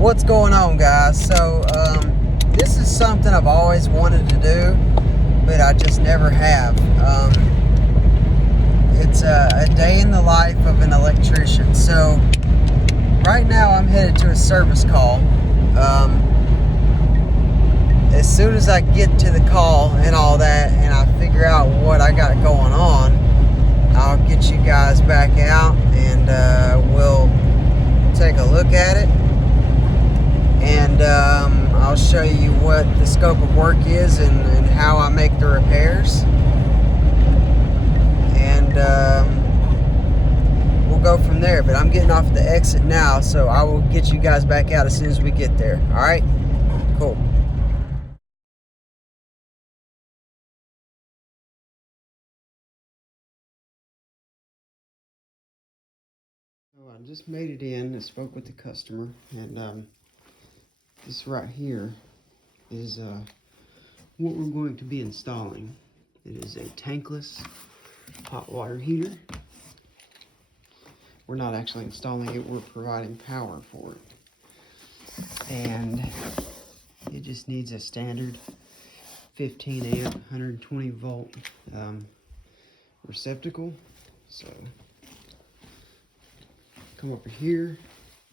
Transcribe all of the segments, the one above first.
What's going on, guys? So this is something I've always wanted to do, but I just never have. It's a day in the life of an electrician. So right now I'm headed to a service call. As soon as I get to the call and all that, and I figure out what I got going on, I'll get you guys back out and we'll take a look at it. And I'll show you what the scope of work is and how I make the repairs. And we'll go from there. But I'm getting off the exit now, so I will get you guys back out as soon as we get there. All right? Cool. So I just made it in. I spoke with the customer, and this right here is what we're going to be installing. It is a tankless hot water heater. We're not actually installing it, we're providing power for it. And it just needs a standard 15 amp, 120 volt receptacle. So come over here.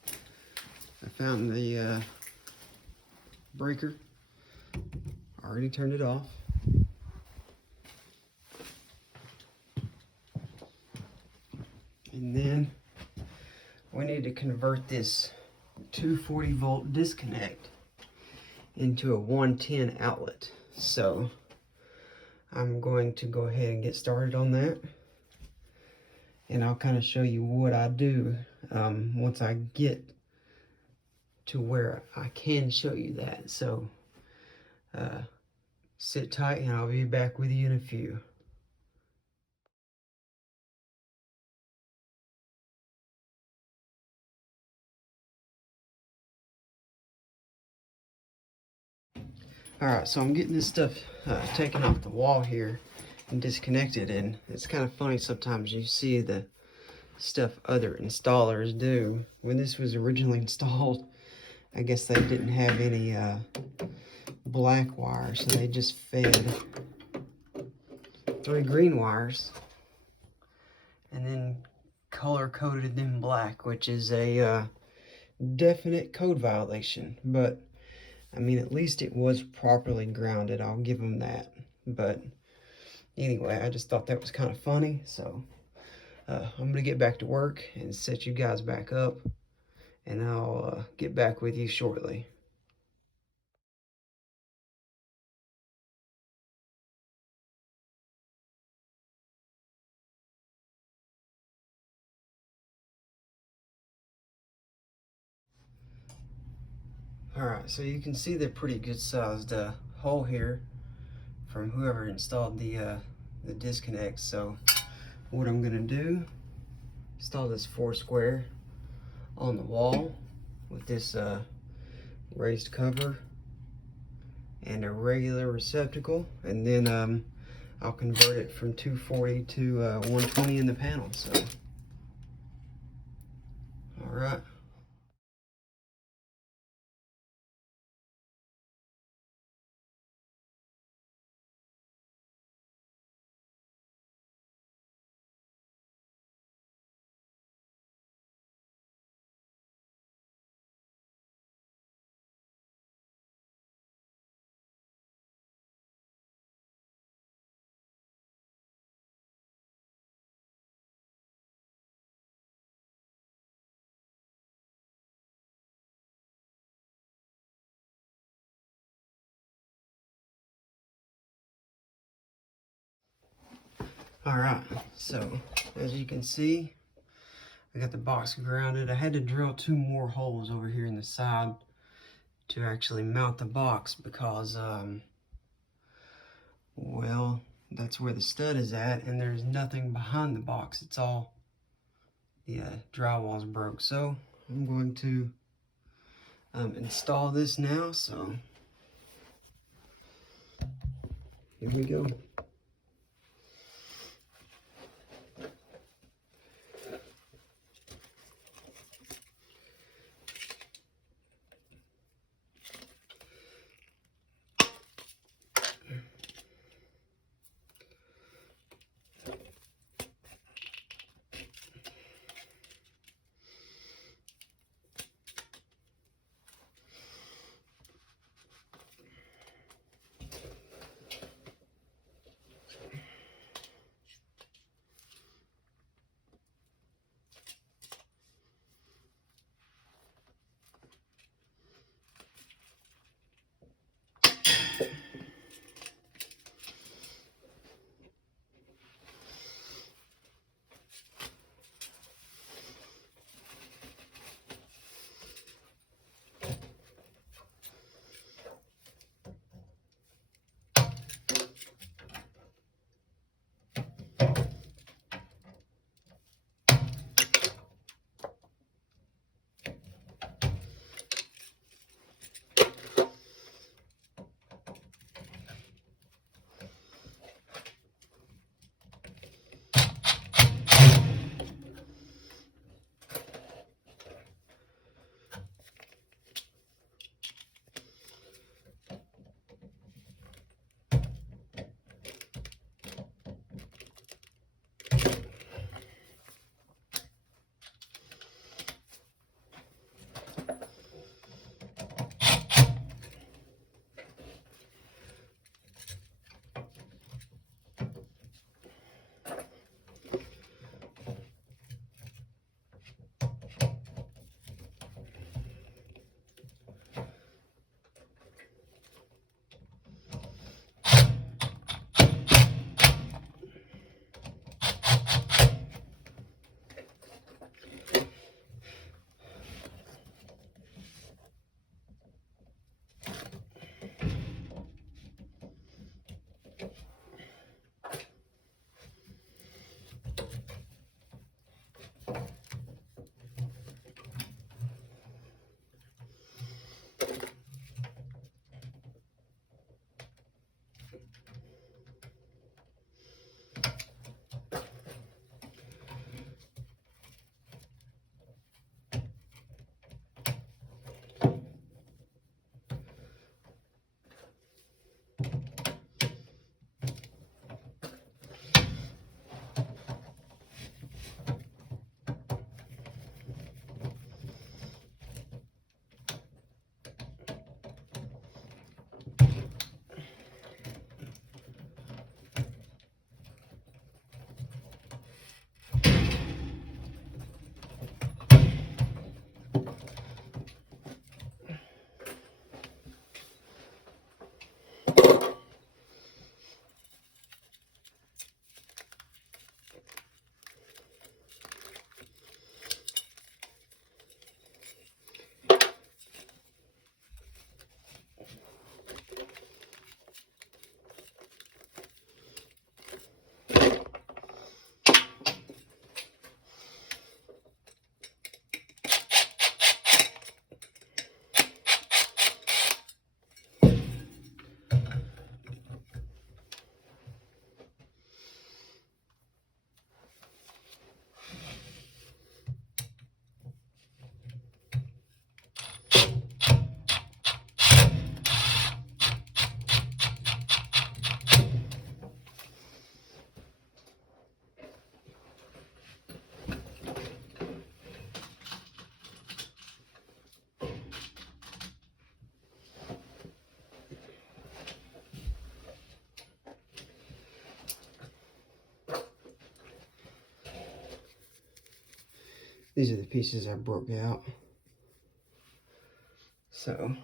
I found the breaker. Already turned it off. And then we need to convert this 240 volt disconnect into a 110 outlet. So I'm going to go ahead and get started on that. And I'll kind of show you what I do once I get to where I can show you that. So sit tight and I'll be back with you in a few. Alright, so I'm getting this stuff taken off the wall here and disconnected, and it's kind of funny sometimes you see the stuff other installers do. When this was originally installed, I guess they didn't have any black wires, so they just fed 3 green wires and then color coded them black, which is a definite code violation. But I mean, at least it was properly grounded. I'll give them that. But anyway, I just thought that was kind of funny. So I'm going to get back to work and set you guys back up. And I'll get back with you shortly. Alright, so you can see the pretty good sized hole here from whoever installed the disconnect. So what I'm going to do, install this 4 square on the wall with this raised cover and a regular receptacle, and then I'll convert it from 240 to 120 in the panel. So all right. All right, so as you can see, I got the box grounded. I had to drill 2 more holes over here in the side to actually mount the box because, well, that's where the stud is at, and there's nothing behind the box. It's all, the drywall's broke. So I'm going to install this now. So here we go. These are the pieces I broke out. So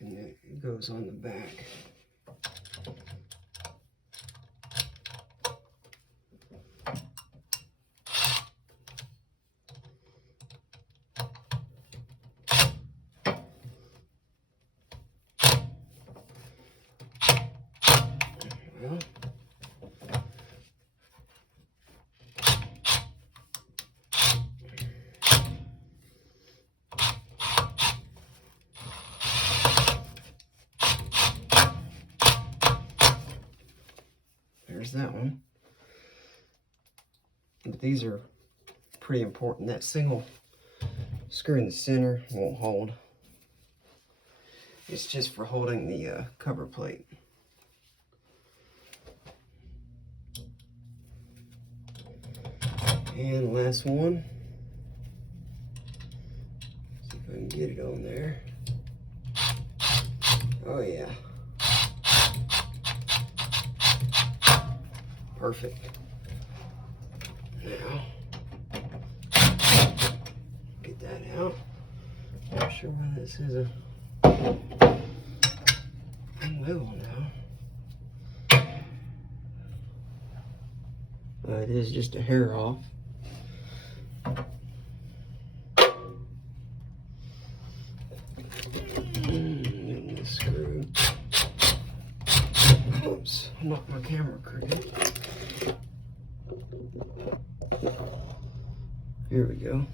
and then it goes on the back. Well, there's that one. But these are pretty important. That single screw in the center won't hold. It's just for holding the cover plate. And last one. See if I can get it on there. Oh yeah. Perfect. Now, get that out. Not sure why this is a unwivel now. It is just a hair off. And the screw. Oops, I knocked my camera crooked. Here we go.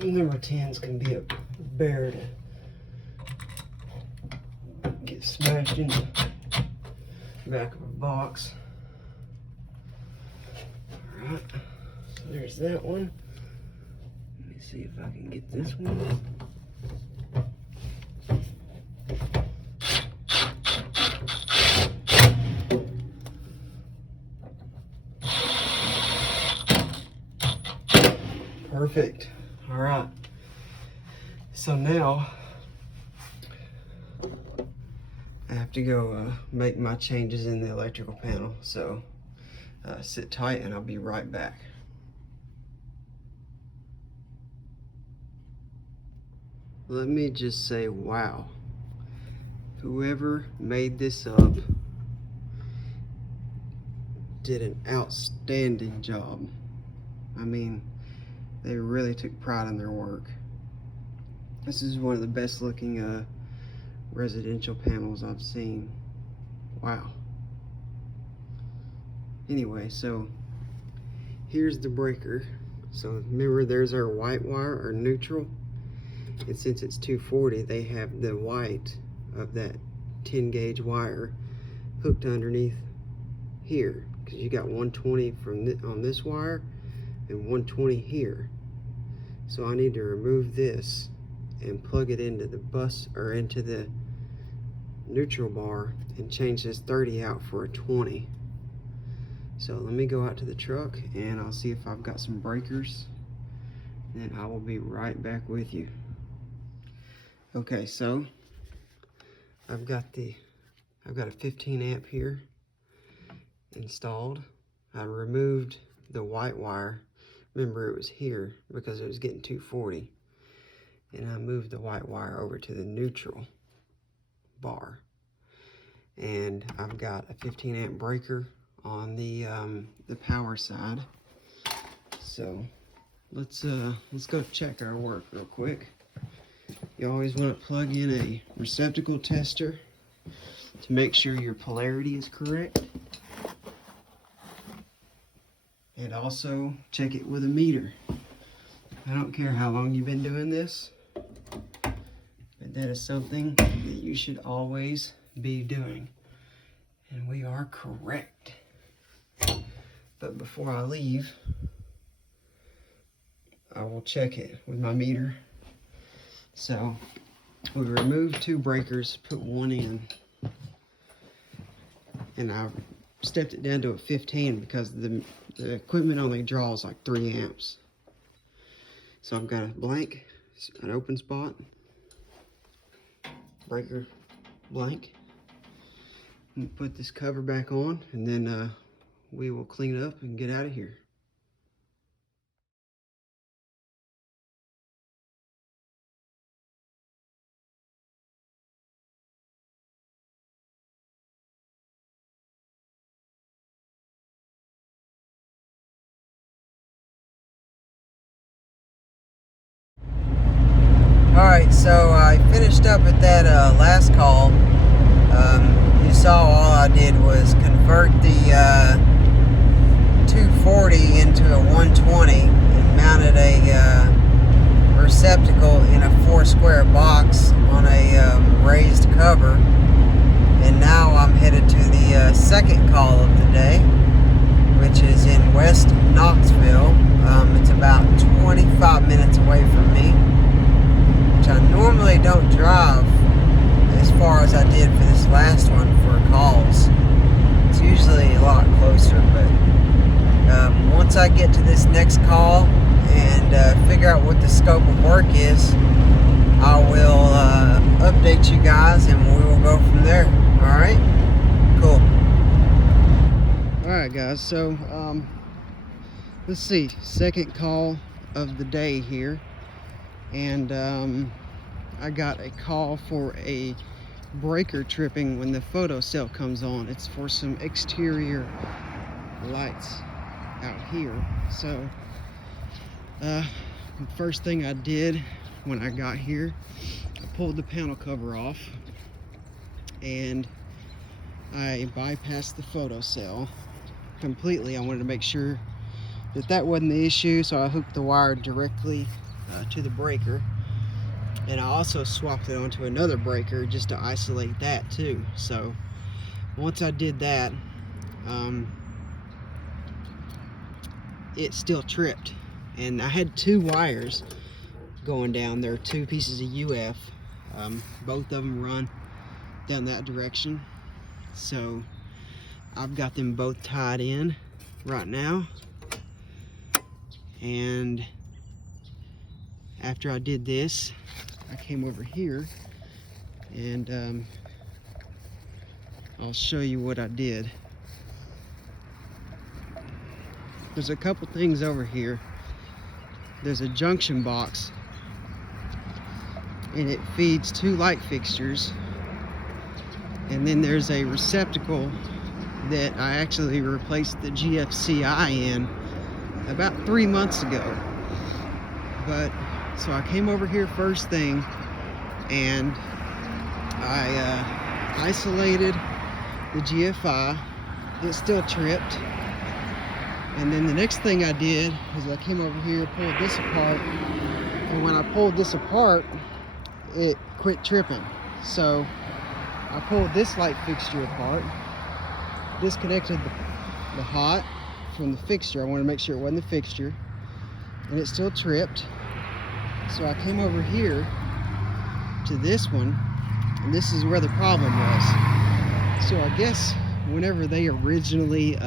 Number 10s can be a bear to get smashed in the back of a box. Alright, so there's that one. Let me see if I can get this one. Perfect. All right. So now I have to go make my changes in the electrical panel. So sit tight and I'll be right back. Let me just say, wow. Whoever made this up did an outstanding job. I mean, they really took pride in their work. This is one of the best looking residential panels I've seen. Wow. Anyway, so here's the breaker. So remember, there's our white wire, or neutral. And since it's 240, they have the white of that 10 gauge wire hooked underneath here, because you got 120 from on this wire and 120 here. So I need to remove this and plug it into the bus, or into the neutral bar, and change this 30 out for a 20. So let me go out to the truck and I'll see if I've got some breakers, and I will be right back with you. Okay, so I've got a 15 amp here installed. I removed the white wire. Remember, it was here because it was getting 240. And I moved the white wire over to the neutral bar. And I've got a 15 amp breaker on the power side. So let's go check our work real quick. You always want to plug in a receptacle tester to make sure your polarity is correct. And also check it with a meter. I don't care how long you've been doing this, but that is something that you should always be doing. And we are correct. But before I leave, I will check it with my meter So we removed 2 breakers, put 1 in, and I stepped it down to a 15 because the equipment only draws like 3 amps. So I've got a blank, an open spot, breaker blank. And put this cover back on, and then we will clean it up and get out of here. Alright, so I finished up at that last call. You saw all I did was convert the 240 into a 120 and mounted a receptacle in a 4 square box on a raised cover. And now I'm headed to the second call of the day, which is in West Knoxville. It's about 25 minutes away from me, which I normally don't drive as far as I did for this last one for calls. It's usually a lot closer, but once I get to this next call and figure out what the scope of work is, I will update you guys and we will go from there. Alright? Cool. Alright guys, so let's see, second call of the day here, and I got a call for a breaker tripping when the photo cell comes on. It's for some exterior lights out here. So the first thing I did when I got here, I pulled the panel cover off and I bypassed the photo cell completely. I wanted to make sure that that wasn't the issue, so I hooked the wire directly to the breaker, and I also swapped it onto another breaker just to isolate that too. So once I did that, it still tripped, and I had 2 wires going down there, 2 pieces of UF. Both of them run down that direction, so I've got them both tied in right now. And after I did this, I came over here and I'll show you what I did. There's a couple things over here. There's a junction box and it feeds 2 light fixtures, and then there's a receptacle that I actually replaced the GFCI in about 3 months ago. But so I came over here first thing and I isolated the GFI. It still tripped. And then the next thing I did is I came over here, pulled this apart, and when I pulled this apart, it quit tripping. So I pulled this light fixture apart, disconnected the hot from the fixture. I wanted to make sure it wasn't the fixture, and it still tripped. So I came over here to this one, and this is where the problem was. So I guess whenever they originally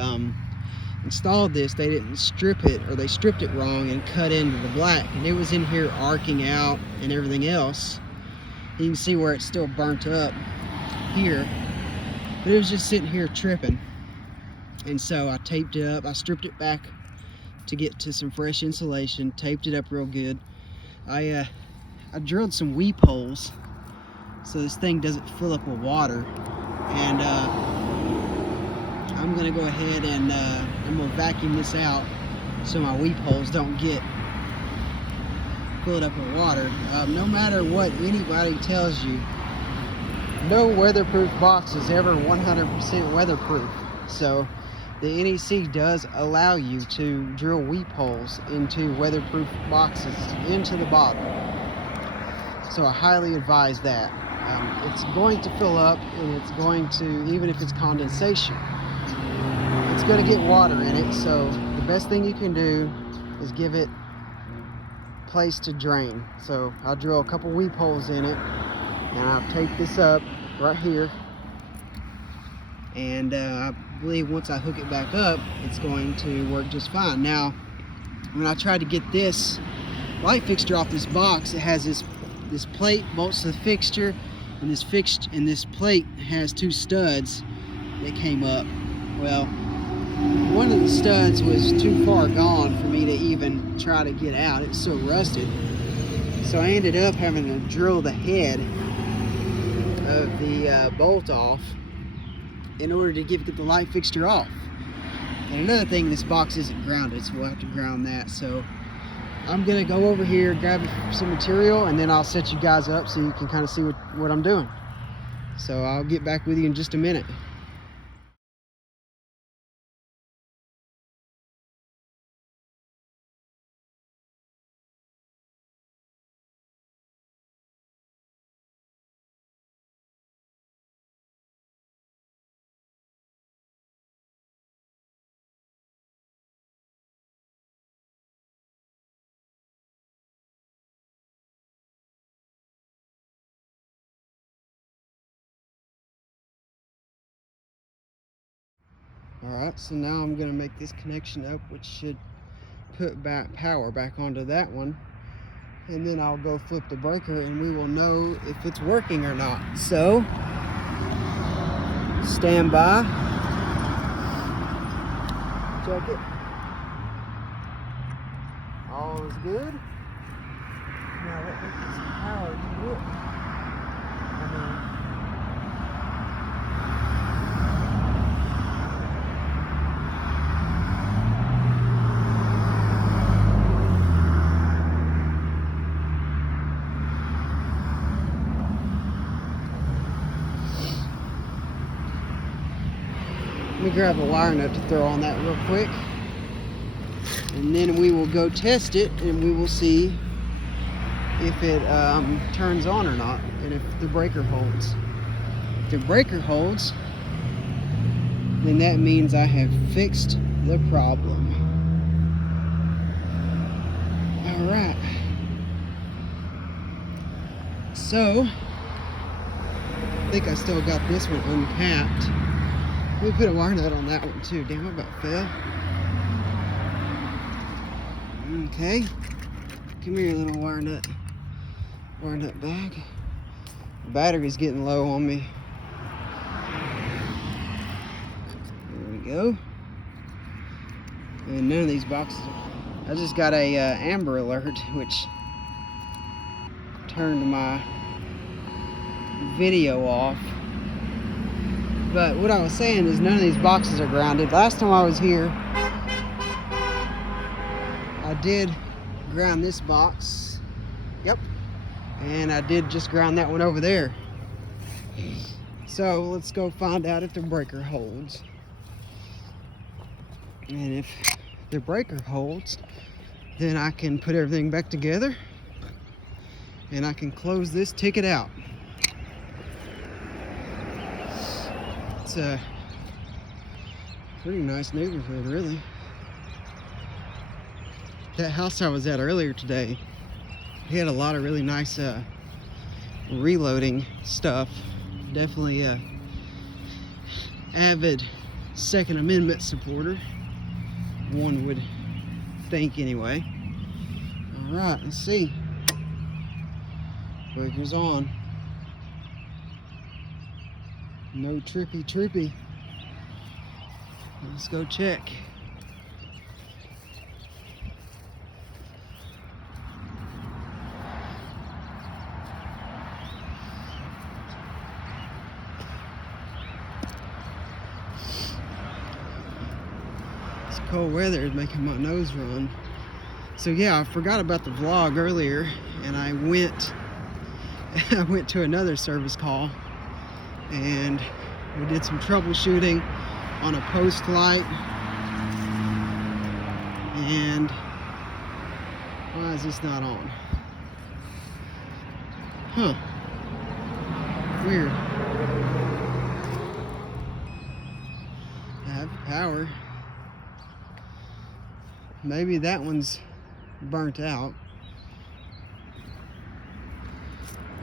installed this, they didn't strip it, or they stripped it wrong and cut into the black, and it was in here arcing out and everything else. You can see where it's still burnt up here, but it was just sitting here tripping. And so I taped it up. I stripped it back to get to some fresh insulation, taped it up real good. I drilled some weep holes so this thing doesn't fill up with water, and I'm gonna go ahead and I'm gonna vacuum this out so my weep holes don't get filled up with water. No matter what anybody tells you, no weatherproof box is ever 100% weatherproof. So the NEC does allow you to drill weep holes into weatherproof boxes into the bottom. So I highly advise that. It's going to fill up, and it's going to, even if it's condensation, it's going to get water in it. So the best thing you can do is give it place to drain. So I'll drill a couple weep holes in it, and I'll tape this up right here. And I believe once I hook it back up, it's going to work just fine. Now, when I tried to get this light fixture off this box, it has this plate bolts to the fixture, and this plate has 2 studs that came up. Well, one of the studs was too far gone for me to even try to get out. It's so rusted. So I ended up having to drill the head of the bolt off in order to get the light fixture off. And another thing, this box isn't grounded, so we'll have to ground that. So I'm gonna go over here, grab some material, and then I'll set you guys up so you can kind of see what I'm doing. So I'll get back with you in just a minute. Alright, so now I'm going to make this connection up, which should put power back onto that one. And then I'll go flip the breaker and we will know if it's working or not. So, stand by. Check it. All is good. Now let me get some power to it. Let me grab a wire nut to throw on that real quick, and then we will go test it and we will see if it turns on or not, and if the breaker holds. If the breaker holds, then that means I have fixed the problem. Alright, so I think I still got this one uncapped. Let me put a wire nut on that one too. Damn, I about fell. Okay. Come here, little wire nut. Wire nut back. The battery's getting low on me. There we go. And none of these boxes I just got a Amber Alert, which turned my video off. But what I was saying is none of these boxes are grounded. Last time I was here, I did ground this box. Yep. And I did just ground that one over there. So let's go find out if the breaker holds. And if the breaker holds, then I can put everything back together and I can close this ticket out. It's a pretty nice neighborhood, really. That house I was at earlier today, he had a lot of really nice reloading stuff. Definitely a avid Second Amendment supporter, one would think anyway. All right, let's see. Breaker's on. No trippy. Let's go check. This cold weather is making my nose run. So yeah, I forgot about the vlog earlier, and I went to another service call, and we did some troubleshooting on a post light. And why is this not on? Huh. Weird. I have power. Maybe that one's burnt out.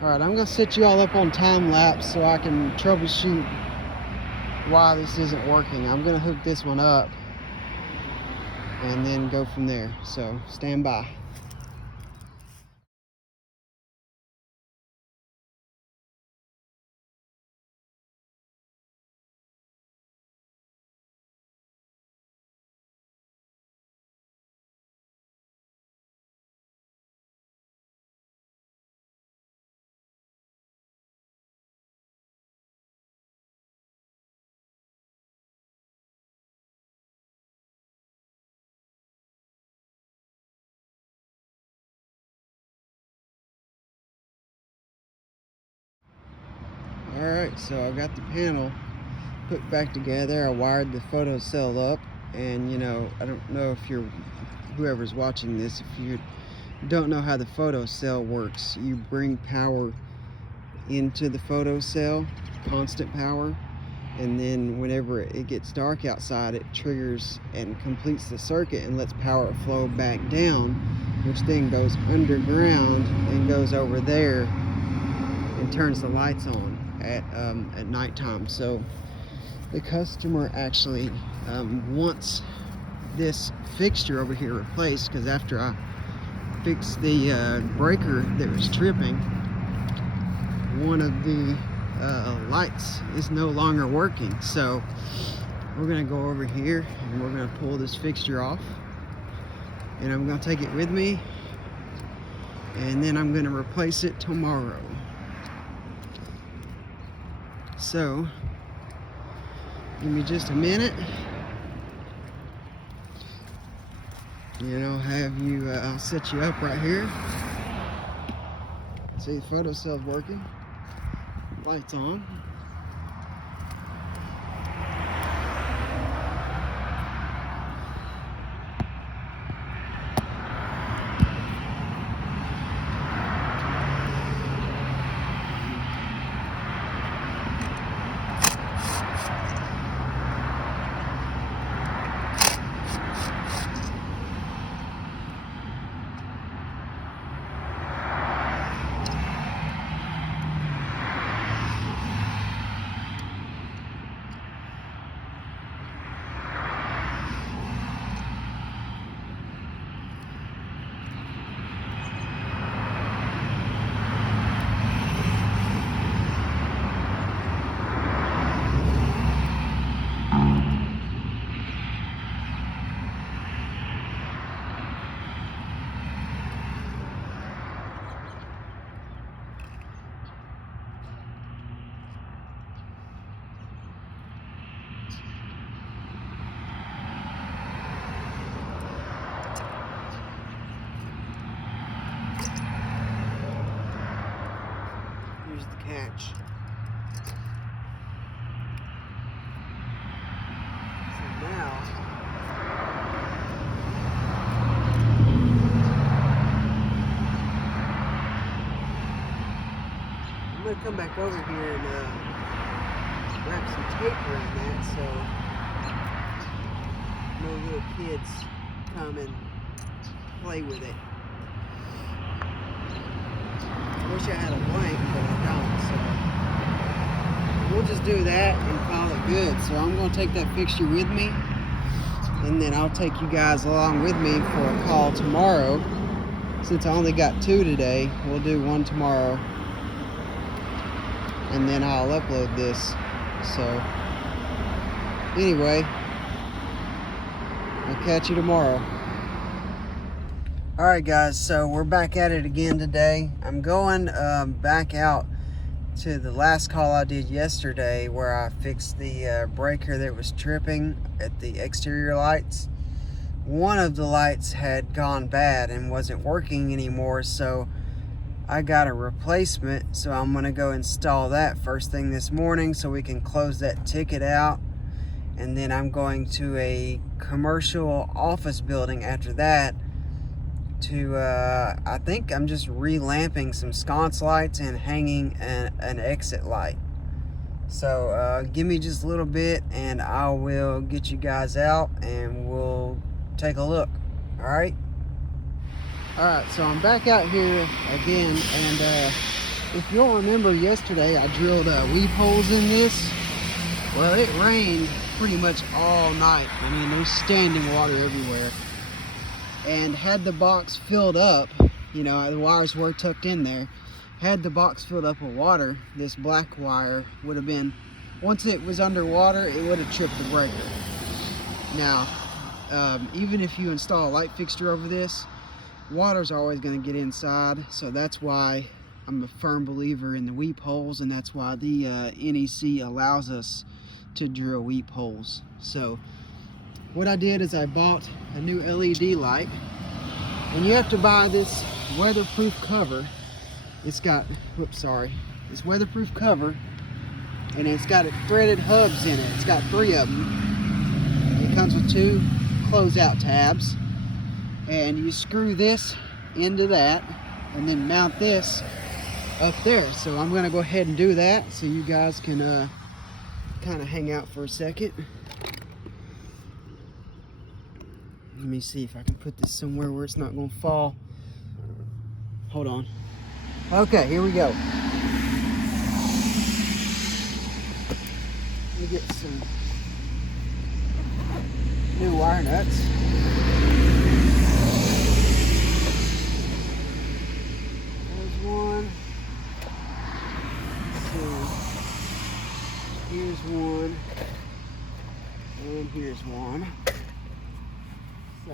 Alright, I'm going to set you all up on time lapse so I can troubleshoot why this isn't working. I'm going to hook this one up and then go from there. So stand by. Alright, so I've got the panel put back together. I wired the photo cell up, and you know, I don't know if whoever's watching this, if you don't know how the photo cell works, you bring power into the photo cell, constant power, and then whenever it gets dark outside, it triggers and completes the circuit and lets power flow back down, which then goes underground and goes over there and turns the lights on at nighttime. So the customer actually wants this fixture over here replaced, because after I fixed the breaker that was tripping, one of the lights is no longer working. So we're gonna go over here and we're gonna pull this fixture off, and I'm gonna take it with me, and then I'm gonna replace it tomorrow. So give me just a minute, and I'll set you up right here. See, the photo cell's working, lights on. Here's the catch. So now I'm going to come back over here and wrap some tape around that so no little kids come and play with it. I wish I had a blank, but I don't, so we'll just do that and call it good. So I'm going to take that fixture with me, and then I'll take you guys along with me for a call tomorrow. Since I only got 2 today, we'll do 1 tomorrow, and then I'll upload this. So anyway, I'll catch you tomorrow. Alright guys, so we're back at it again today. I'm going back out to the last call I did yesterday, where I fixed the breaker that was tripping at the exterior lights. One of the lights had gone bad and wasn't working anymore, so I got a replacement. So I'm going to go install that first thing this morning so we can close that ticket out. And then I'm going to a commercial office building after that to I think I'm just relamping some sconce lights and hanging an exit light. So give me just a little bit and I will get you guys out and we'll take a look. Alright, so I'm back out here again, and If you'll remember yesterday, I drilled weep holes in this. Well, it rained pretty much all night. I mean, there's standing water everywhere. And had the box filled up, you know, the wires were tucked in there. Had the box filled up with water, this black wire would have been, once it was underwater, it would have tripped the breaker. Now, even if you install a light fixture over this, water's always going to get inside, so that's why I'm a firm believer in the weep holes, and that's why the NEC allows us to drill weep holes. So what I did is I bought a new LED light, and you have to buy this weatherproof cover. It's got, this weatherproof cover, and it's got threaded hubs in it. It's got 3 of them. It comes with 2 closeout tabs, and you screw this into that and then mount this up there. So I'm gonna go ahead and do that so you guys can kind of hang out for a second. Let me see if I can put this somewhere where it's not gonna fall. Hold on. Okay, here we go. Let me get some new wire nuts. There's one. Let's see. Here's one. And here's one. So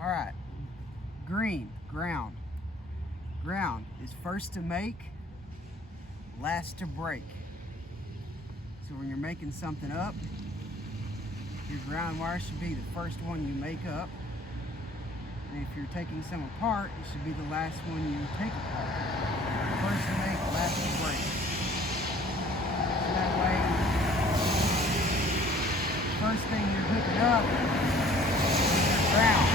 all right, green, ground. Ground is first to make, last to break. So when you're making something up, your ground wire should be the first one you make up. And if you're taking some apart, it should be the last one you take apart. First to make, last to break. So that way, the first thing you're hooking up is your ground.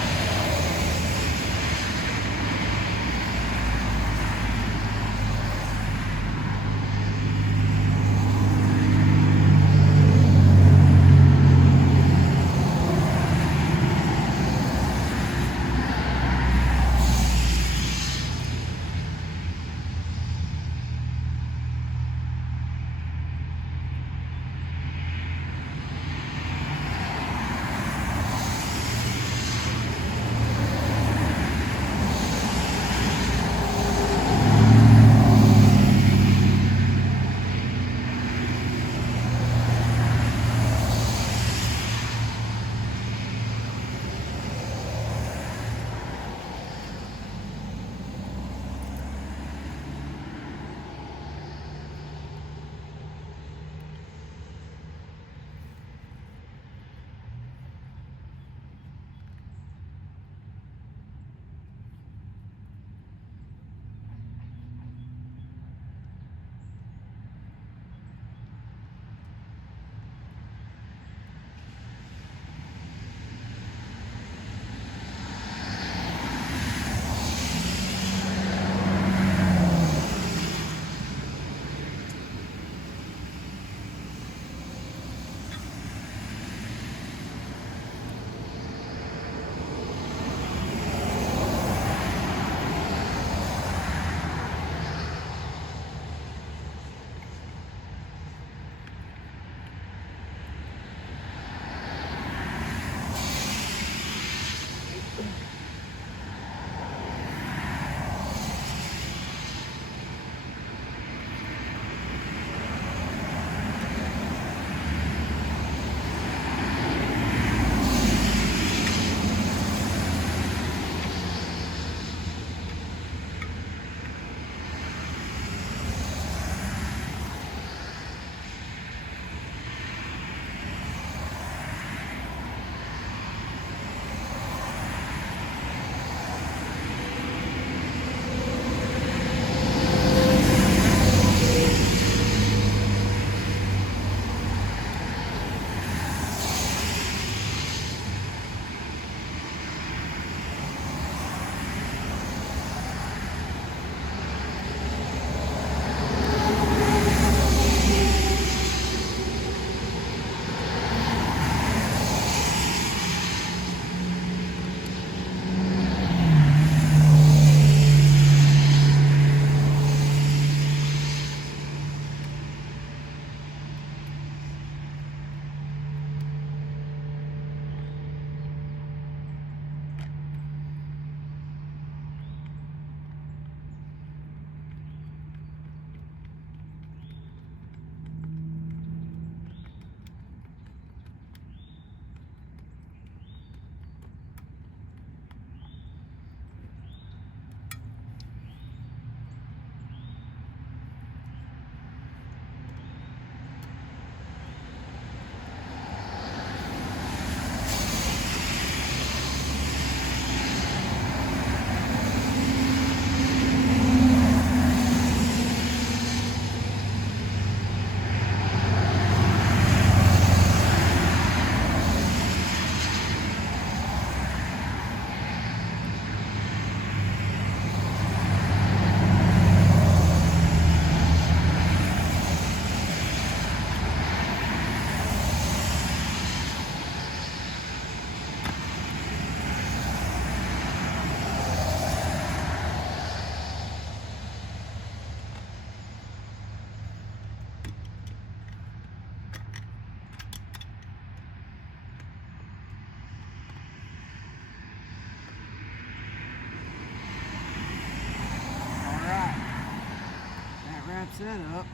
wraps that up.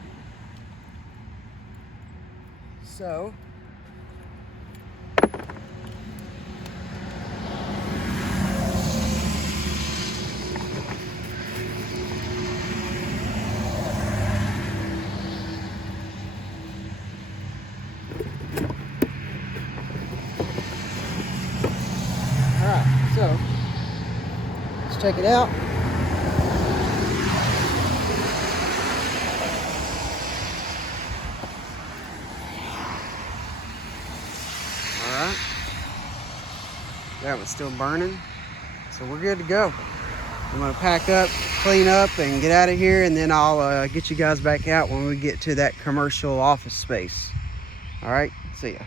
So so let's check it out. Alright, that one's still burning, so we're good to go. I'm gonna pack up, clean up, and get out of here, and then I'll get you guys back out when we get to that commercial office space. Alright, see ya.